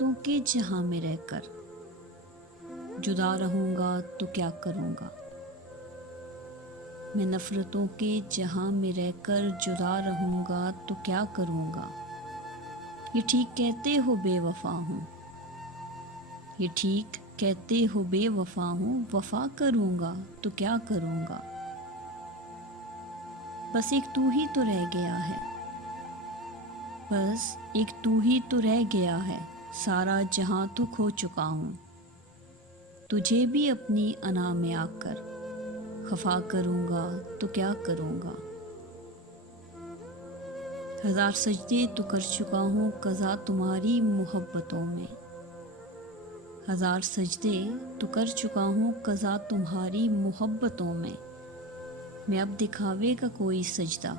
नफ़रतों के जहां में रहकर जुदा रहूँगा तो क्या करूँगा। मैं नफ़रतों के जहां में रहकर जुदा रहूँगा तो क्या करूँगा। ये ठीक कहते हो बेवफ़ा हूँ, ये ठीक कहते हो बेवफ़ा हूँ, वफ़ा करूँगा तो क्या करूँगा। बस एक तू ही तो रह गया है, बस एक तू ही तो रह गया है, सारा जहां तो खो चुका हूँ। तुझे भी अपनी अना में आकर खफा करूँगा तो क्या करूँगा। हज़ार सजदे तो कर चुका हूँ कज़ा तुम्हारी मोहब्बतों में, हज़ार सजदे तो कर चुका हूँ कज़ा तुम्हारी मोहब्बतों में। मैं अब दिखावे का कोई सजदा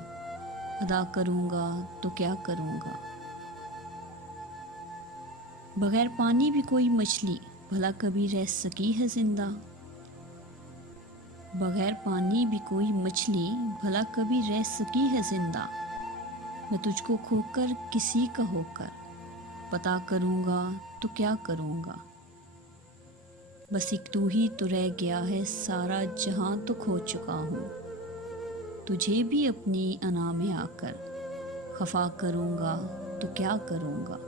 अदा करूँगा तो क्या करूँगा। बगैर पानी भी कोई मछली भला कभी रह सकी है जिंदा, बगैर पानी भी कोई मछली भला कभी रह सकी है जिंदा। मैं तुझको खोकर किसी का होकर पता करूँगा तो क्या करूँगा। बस एक तू ही तो रह गया है, सारा जहां तो खो चुका हूँ। तुझे भी अपनी अना में आकर खफा करूँगा तो क्या करूँगा।